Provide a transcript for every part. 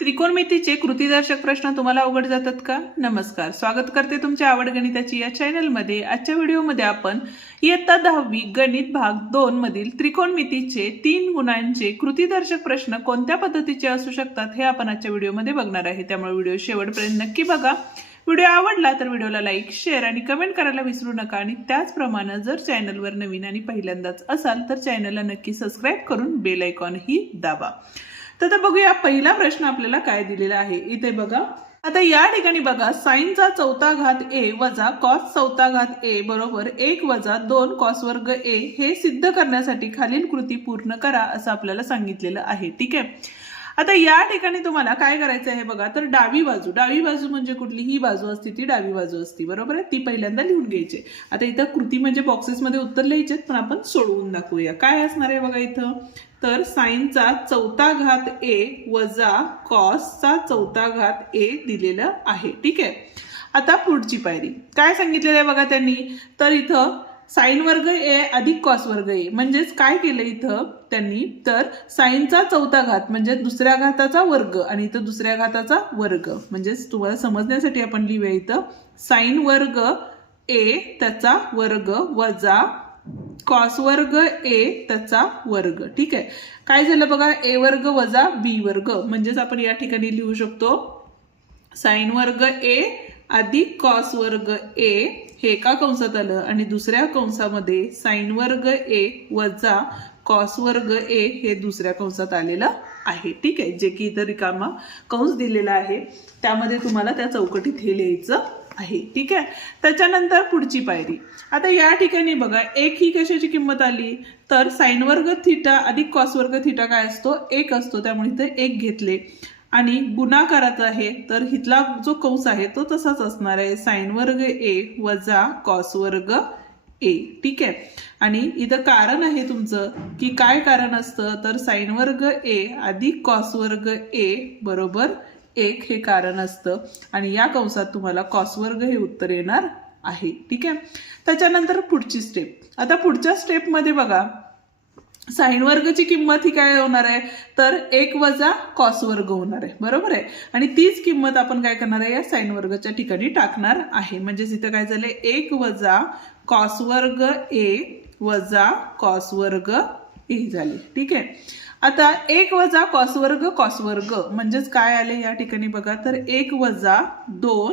त्रिकोणमितीचे कृतीदर्शक प्रश्न तुम्हाला अवघड जातात का? नमस्कार, स्वागत करते तुमच्या आवड गणिताची या चॅनलमध्ये। आजच्या व्हिडिओमध्ये आपण इयत्ता 10वी गणित भाग 2 मधील त्रिकोणमितीचे 3 गुणांचे कृतीदर्शक प्रश्न कोणत्या पद्धतीचे असू शकतात हे आपण आजच्या व्हिडिओमध्ये बघणार आहे। त्यामुळे व्हिडिओ शेवटपर्यंत नक्की बघा। व्हिडिओ आवडला तर व्हिडिओला लाईक, शेअर आणि कमेंट करायला विसरू नका। आणि त्याचप्रमाणे जर चॅनलवर नवीन आणि पहिल्यांदाच असाल तर चॅनलला नक्की सबस्क्राइब करून बेल आयकॉनही दाबा। तर बघूया पहिला प्रश्न आपल्याला काय दिलेला आहे। इथे बघा, आता या ठिकाणी बघा, साइनचा चौथा घात a वजा कॉस चौथा घात a बरोबर 1 वजा 2 कॉस वर्ग a हे सिद्ध करण्यासाठी खालील कृती पूर्ण करा असं आपल्याला सांगितलेलं आहे। ठीक आहे, आता या ठिकाणी तुम्हाला काय करायचं आहे बघा, तर डावी बाजू म्हणजे कुठली, ही बाजू असते ती डावी बाजू असते, बरोबर आहे, ती पहिल्यांदा लिहून घ्यायची। आता इथं कृती म्हणजे बॉक्सेस मध्ये उत्तर लिहायचे, पण आपण सोडवून दाखवूया काय असणार आहे बघा इथं। तर साइनचा चौथा घात a वजा कॉसचा चौथा घात a दिलेलं आहे। ठीक आहे, आता पुढची पायरी काय सांगितलेलं आहे बघा त्यांनी, तर इथं साइन वर्ग a अधिक कॉस वर्ग a म्हणजेच काय केलं इथं त्यांनी, तर साइनचा चौथा घात म्हणजे दुसऱ्या घाताचा वर्ग आणि इथं दुसऱ्या घाताचा वर्ग, म्हणजेच तुम्हाला समजण्यासाठी आपण लिहूया इथं साइन वर्ग a त्याचा वर्ग वजा कॉस वर्ग a त्याचा वर्ग। ठीक आहे, काय झालं बघा, a वर्ग वजा b वर्ग, म्हणजेच आपण या ठिकाणी लिहू शकतो साइन वर्ग a अधिक कॉस वर्ग a हे एका कंसात आलं आणि दुसऱ्या कंसामध्ये साइन वर्ग a वजा कॉस वर्ग a हे दुसऱ्या कंसात आलेलं आहे। ठीक आहे, जे की इतर रिकामा कंस दिलेला आहे त्यामध्ये तुम्हाला त्या चौकटीत हे लिहायचं आहे। ठीक आहे, त्याच्यानंतर पुढची पायरी, आता या ठिकाणी बघा एक ही कशाची किंमत आली, तर साइन वर्ग थीटा अधिक कॉस वर्ग थीटा काय असतो, 1 असतो, त्यामुळे इथे 1 घेतले आणि गुणाकाराचा आहे तर हितला जो कंस आहे तो तसाच असणार आहे, साइन वर्ग a वजा कॉस वर्ग a। ठीक आहे, आणि इथं कारण आहे तुमचं की काय कारण असतं, तर साइन वर्ग a अधिक कॉस वर्ग a बरोबर 1 हे कारण असतं आणि या कंसात तुम्हाला कॉस वर्ग हे उत्तर येणार आहे। ठीक आहे, त्याच्यानंतर पुढची स्टेप, आता पुढच्या स्टेप मध्ये बघा साइन वर्गची किंमत ही काय होणार आहे, तर 1 वजा कॉस वर्ग होणार आहे, बरोबर आहे, आणि तीच किंमत आपण काय करणार आहे या साइन वर्गच्या ठिकाणी टाकणार आहे, म्हणजे इथं काय झाले 1 वजा कॉस वर्ग a वजा कॉस वर्ग a झाले। ठीक आहे, आता 1 वजा कॉस वर्ग म्हणजेच काय आले या ठिकाणी बघा, तर 1 वजा 2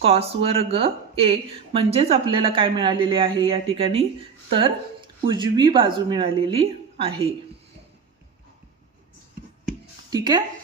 कॉस वर्ग a म्हणजेच आपल्याला काय मिळालेले आहे या ठिकाणी, तर उजवी बाजू मिळालेली आहे। ठीक आहे,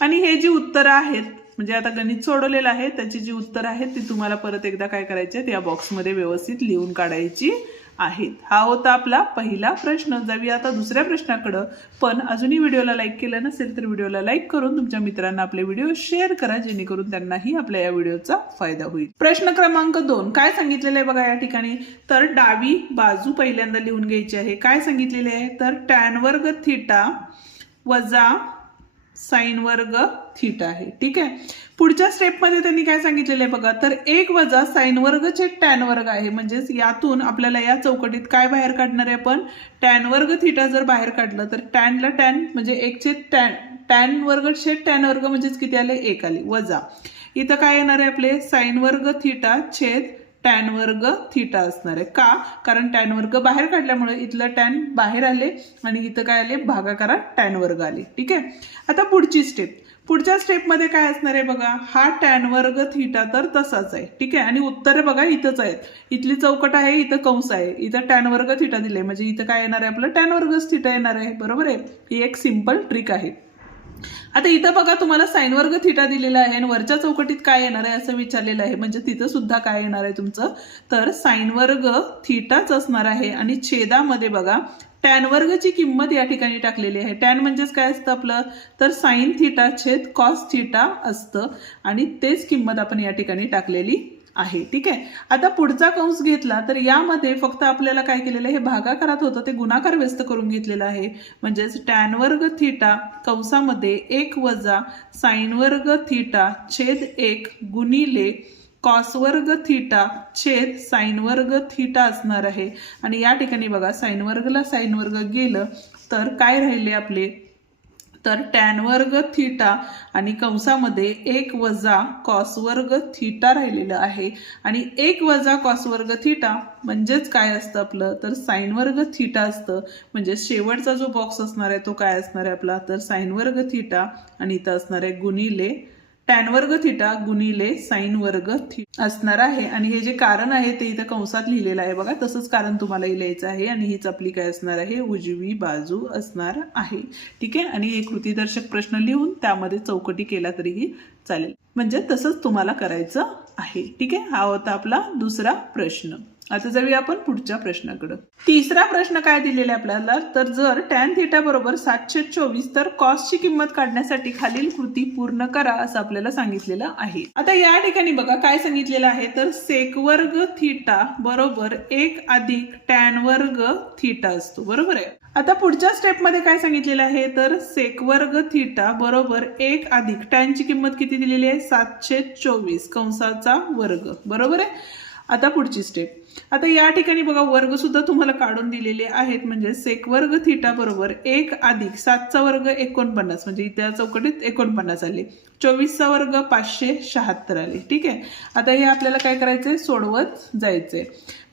आणि हे जी उत्तर आहेत म्हणजे आता गणित सोडवलेलं आहे त्याची जी उत्तर आहेत ती तुम्हाला परत एकदा काय करायचे त्या बॉक्समध्ये व्यवस्थित लिहून काढायची आहेत। हा होता आपला पहिला प्रश्न। जाऊया आता दुसऱ्या प्रश्नाकडे, पण अजूनही व्हिडिओला लाईक केलं नसेल तर व्हिडिओला लाईक करून तुमच्या मित्रांना आपले व्हिडिओ शेअर करा, जेणेकरून त्यांनाही आपल्या या व्हिडिओचा फायदा होईल। प्रश्न क्रमांक 2 काय सांगितलेलं आहे बघा या ठिकाणी, तर डावी बाजू पहिल्यांदा लिहून घ्यायची आहे। काय सांगितलेले आहे, तर टॅन वर्ग थीटा वजा साइन वर्ग थीटा आहे। ठीक आहे, पुढच्या स्टेप मध्ये त्यांनी काय सांगितलेलं आहे बघा, तर 1 वजा साइन वर्ग छेद टॅन वर्ग आहे, म्हणजेच यातून आपल्याला या चौकटीत काय बाहेर काढणार आहे आपण, टॅन वर्ग थीटा जर बाहेर काढलं तर टॅनला टॅन म्हणजे 1 छेद टॅन वर्ग छेद टॅन वर्ग म्हणजेच किती आले 1 आले, वजा इथं काय येणार आहे आपले साइन वर्ग थीटा छेद टॅन वर्ग थीटा असणार आहे। का, कारण टॅन वर्ग बाहेर काढल्यामुळे इथलं टॅन बाहेर आले आणि इथं काय आले भागाकारात टॅन वर्ग आले। ठीक आहे, आता पुढची स्टेप, पुढच्या स्टेप मध्ये काय असणार आहे बघा, हा टॅन वर्ग थीटा तर तसाच आहे। ठीक आहे, आणि उत्तर बघा इथंच आहेत, इथली चौकट आहे, इथं कंस आहे, इथं टॅन वर्ग थीटा दिले म्हणजे इथं काय येणार आहे आपलं टॅन वर्गच थीटा येणार आहे, बरोबर आहे, ही एक सिंपल ट्रिक आहे। आता इथं बघा तुम्हाला साइन वर्ग थीटा दिलेला आहे आणि वरच्या चौकटीत काय येणार आहे असं विचारलेलं आहे, म्हणजे तिथं सुद्धा काय येणार आहे तुमचं, तर साइन वर्ग थीटाच असणार आहे आणि छेदामध्ये बघा टॅन वर्गची किंमत या ठिकाणी टाकलेली आहे। टॅन म्हणजेच काय असतं आपलं, तर साइन थीटा छेद कॉस थीटा असतं आणि तेच किंमत आपण या ठिकाणी टाकलेली आहे। ठीक आहे, आता पुढचा कंस घेतला तर यामध्ये फक्त आपल्याला काय केलेलं आहे, हे भागाकारात होतं ते गुणाकार व्यस्त करून घेतलेलं आहे, म्हणजेच टॅन वर्ग थीटा कंसामध्ये 1 वजा साइन वर्ग थीटा छेद 1 गुणिले कॉस वर्ग थीटा छेद साइन वर्ग थीटा असणार आहे। आणि या ठिकाणी बघा साइन वर्गला साइन वर्ग गेलं तर काय राहिले आपले, तर टॅन वर्ग थीटा आणि कंसामध्ये 1 वजा कॉस वर्ग थीटा राहिलेलं आहे आणि 1 वजा कॉस वर्ग थीटा म्हणजेच काय असतं आपलं तर साइन वर्ग थीटा असतं. म्हणजे शेवटचा जो बॉक्स असणार आहे तो काय असणार आहे आपला तर साइन वर्ग थीटा आणि इथं असणार आहे गुणिले टॅन वर्ग थीटा गुणिले साइन वर्ग थीटा असणार आहे. आणि हे जे कारण आहे ते इथं कंसात लिहिलेलं आहे बघा, तसंच कारण तुम्हाला लिहायचं आहे आणि हीच आपली काय असणार आहे उजवी बाजू असणार आहे. ठीक आहे. आणि हे कृतीदर्शक प्रश्न लिहून त्यामध्ये चौकटी केला तरीही चालेल, म्हणजे तसंच तुम्हाला करायचं आहे. ठीक आहे. हा होता आपला दुसरा प्रश्न. आता जाऊया आपण पुढच्या प्रश्नाकडे. तिसरा प्रश्न काय दिलेला आहे आपल्याला तर जर टॅन थीटा बरोबर 724 तर कॉसची किंमत काढण्यासाठी खालील कृती पूर्ण करा असं आपल्याला सांगितलेलं आहे. आता या ठिकाणी बघा काय सांगितलेलं आहे तर सेक वर्ग थीटा बरोबर 1 अधिक टॅन वर्ग थीटा असतो. बरोबर आहे. आता पुढच्या स्टेप मध्ये काय सांगितलेलं आहे तर सेक वर्ग थीटा बरोबर 1 अधिक टॅनची किंमत किती दिलेली आहे 724 कंसाचा वर्ग. बरोबर आहे. आता पुढची स्टेप. आता या ठिकाणी बघा वर्ग सुद्धा तुम्हाला काढून दिलेले आहेत, म्हणजे सेक वर्ग थीटा बरोबर 1 अधिक 7चा वर्ग 49 म्हणजे इथे चौकटीत 49 आले, 24चा वर्ग 576 आले. ठीक आहे. आता हे आपल्याला काय करायचंय सोडवत जायचंय.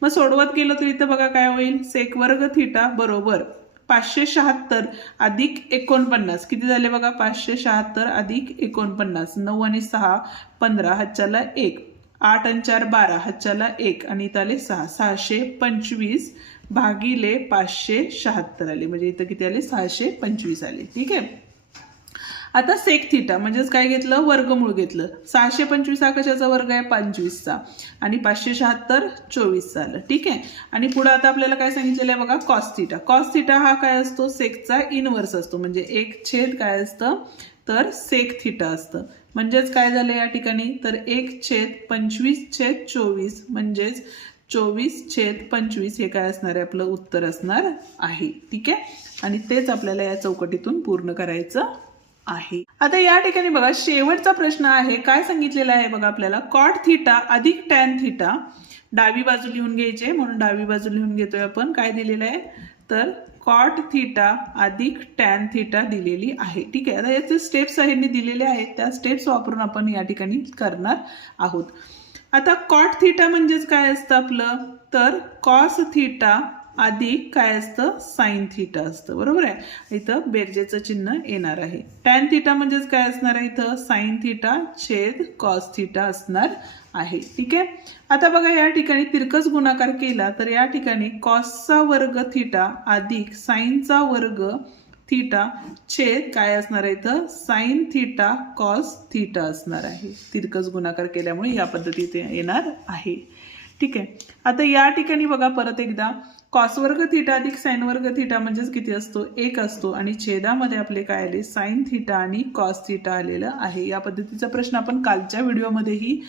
मग सोडवत गेलो तर इथं बघा काय होईल सेक वर्ग थीटा बरोबर 576 अधिक 49 किती झाले बघा 576 अधिक 49 9 आणि 6 15 हातच्याला 1 8 आणि 4 12 हातच्याला 1 आणि इथं आले 6 625 भागिले 576 आले, म्हणजे इथं किती आले 625 आले. ठीक आहे. आता सेक थीटा म्हणजेच काय घेतलं वर्गमूळ घेतलं. 625 हा कशाचा वर्ग आहे 25चा आणि 576 24चा आलं. ठीक आहे. आणि पुढे आता आपल्याला काय सांगितलेलं आहे बघा कॉस थीटा. कॉस थीटा हा काय असतो सेकचा इनवर्स असतो, म्हणजे 1 काय असतं तर सेक थीटा असतं. म्हणजेच काय झालं या ठिकाणी तर 1/25/24 म्हणजेच 24/25 हे काय असणार आहे आपलं उत्तर असणार आहे. ठीक आहे. आणि तेच आपल्याला या चौकटीतून पूर्ण करायचं आहे. आता या ठिकाणी बघा शेवटचा प्रश्न आहे. काय सांगितलेला आहे बघा आपल्याला कॉट थीटा अधिक टॅन थीटा डावी बाजू लिहून घ्यायचे, म्हणून डावी बाजू लिहून घेतोय आपण. काय दिलेलं आहे तर कॉट थीटा अधिक टॅन थीटा दिलेली आहे. ठीक आहे. आता याचे स्टेप्स आहे दिलेले आहेत, त्या स्टेप्स वापरून आपण या ठिकाणी करणार आहोत. आता कॉट थीटा म्हणजेच काय असतं आपलं तर कॉस थीटा अधिक काय असतं साइन थीटा असतं. बरोबर आहे. इथं बेरजेचं चिन्ह येणार आहे. टॅन थीटा म्हणजेच काय असणार आहे इथं साइन थीटा छेद कॉस थीटा असणार आहे. ठीक आहे. आता बघा या ठिकाणी तिरकस गुणाकार केला तर या ठिकाणी कॉसचा वर्ग थीटा अधिक साइनचा वर्ग थीटा छेद काय असणार आहे इथं साइन थीटा कॉस थीटा असणार आहे. तिरकस गुणाकार केल्यामुळे या पद्धतीत येणार आहे. ठीक आहे. आता या ठिकाणी बघा परत एकदा कॉस वर्ग थीटा अधिक साइन वर्ग थीटा म्हणजेच किती असतो 1 असतो आणि छेदामध्ये आपले काय आले साइन थीटा आणि कॉस थीटा आलेलं आहे. या पद्धतीचा प्रश्न आपण कालच्या व्हिडिओमध्येही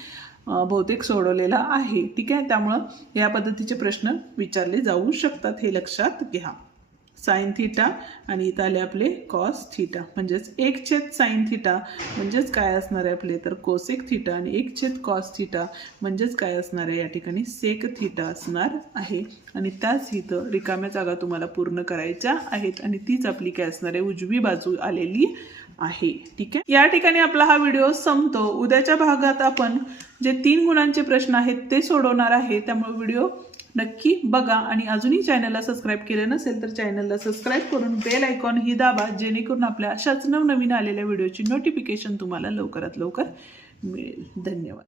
बहुतेक सोडवलेला आहे. ठीक आहे. त्यामुळं या पद्धतीचे प्रश्न विचारले जाऊ शकतात, हे लक्षात घ्या. साइन थीटा आणि इथं आले आपले कॉस थीटा म्हणजेच 1/साइन थीटा म्हणजेच काय असणार आहे आपले तर कोसेक थीटा आणि 1/कॉस थीटा म्हणजेच काय असणार आहे या ठिकाणी सेक थीटा असणार आहे. आणि त्याच इथं रिकाम्या जागा तुम्हाला पूर्ण करायच्या आहेत आणि तीच आपली काय असणार आहे उजवी बाजू आलेली आहे. ठीक आहे. या ठिकाणी आपला हा व्हिडिओ संपतो. उद्याच्या भागात आपण जे 3 गुणांचे प्रश्न आहेत ते सोडवणार आहे, त्यामुळे व्हिडिओ नक्की बघा. आणि अजूनही चॅनलला सबस्क्राईब केलं नसेल तर चॅनलला सबस्क्राईब करून बेल आयकॉन ही दाबा, जेणेकरून आपल्या अशाच नवनवीन आलेल्या व्हिडिओची नोटिफिकेशन तुम्हाला लवकरात लवकर मिळेल. धन्यवाद.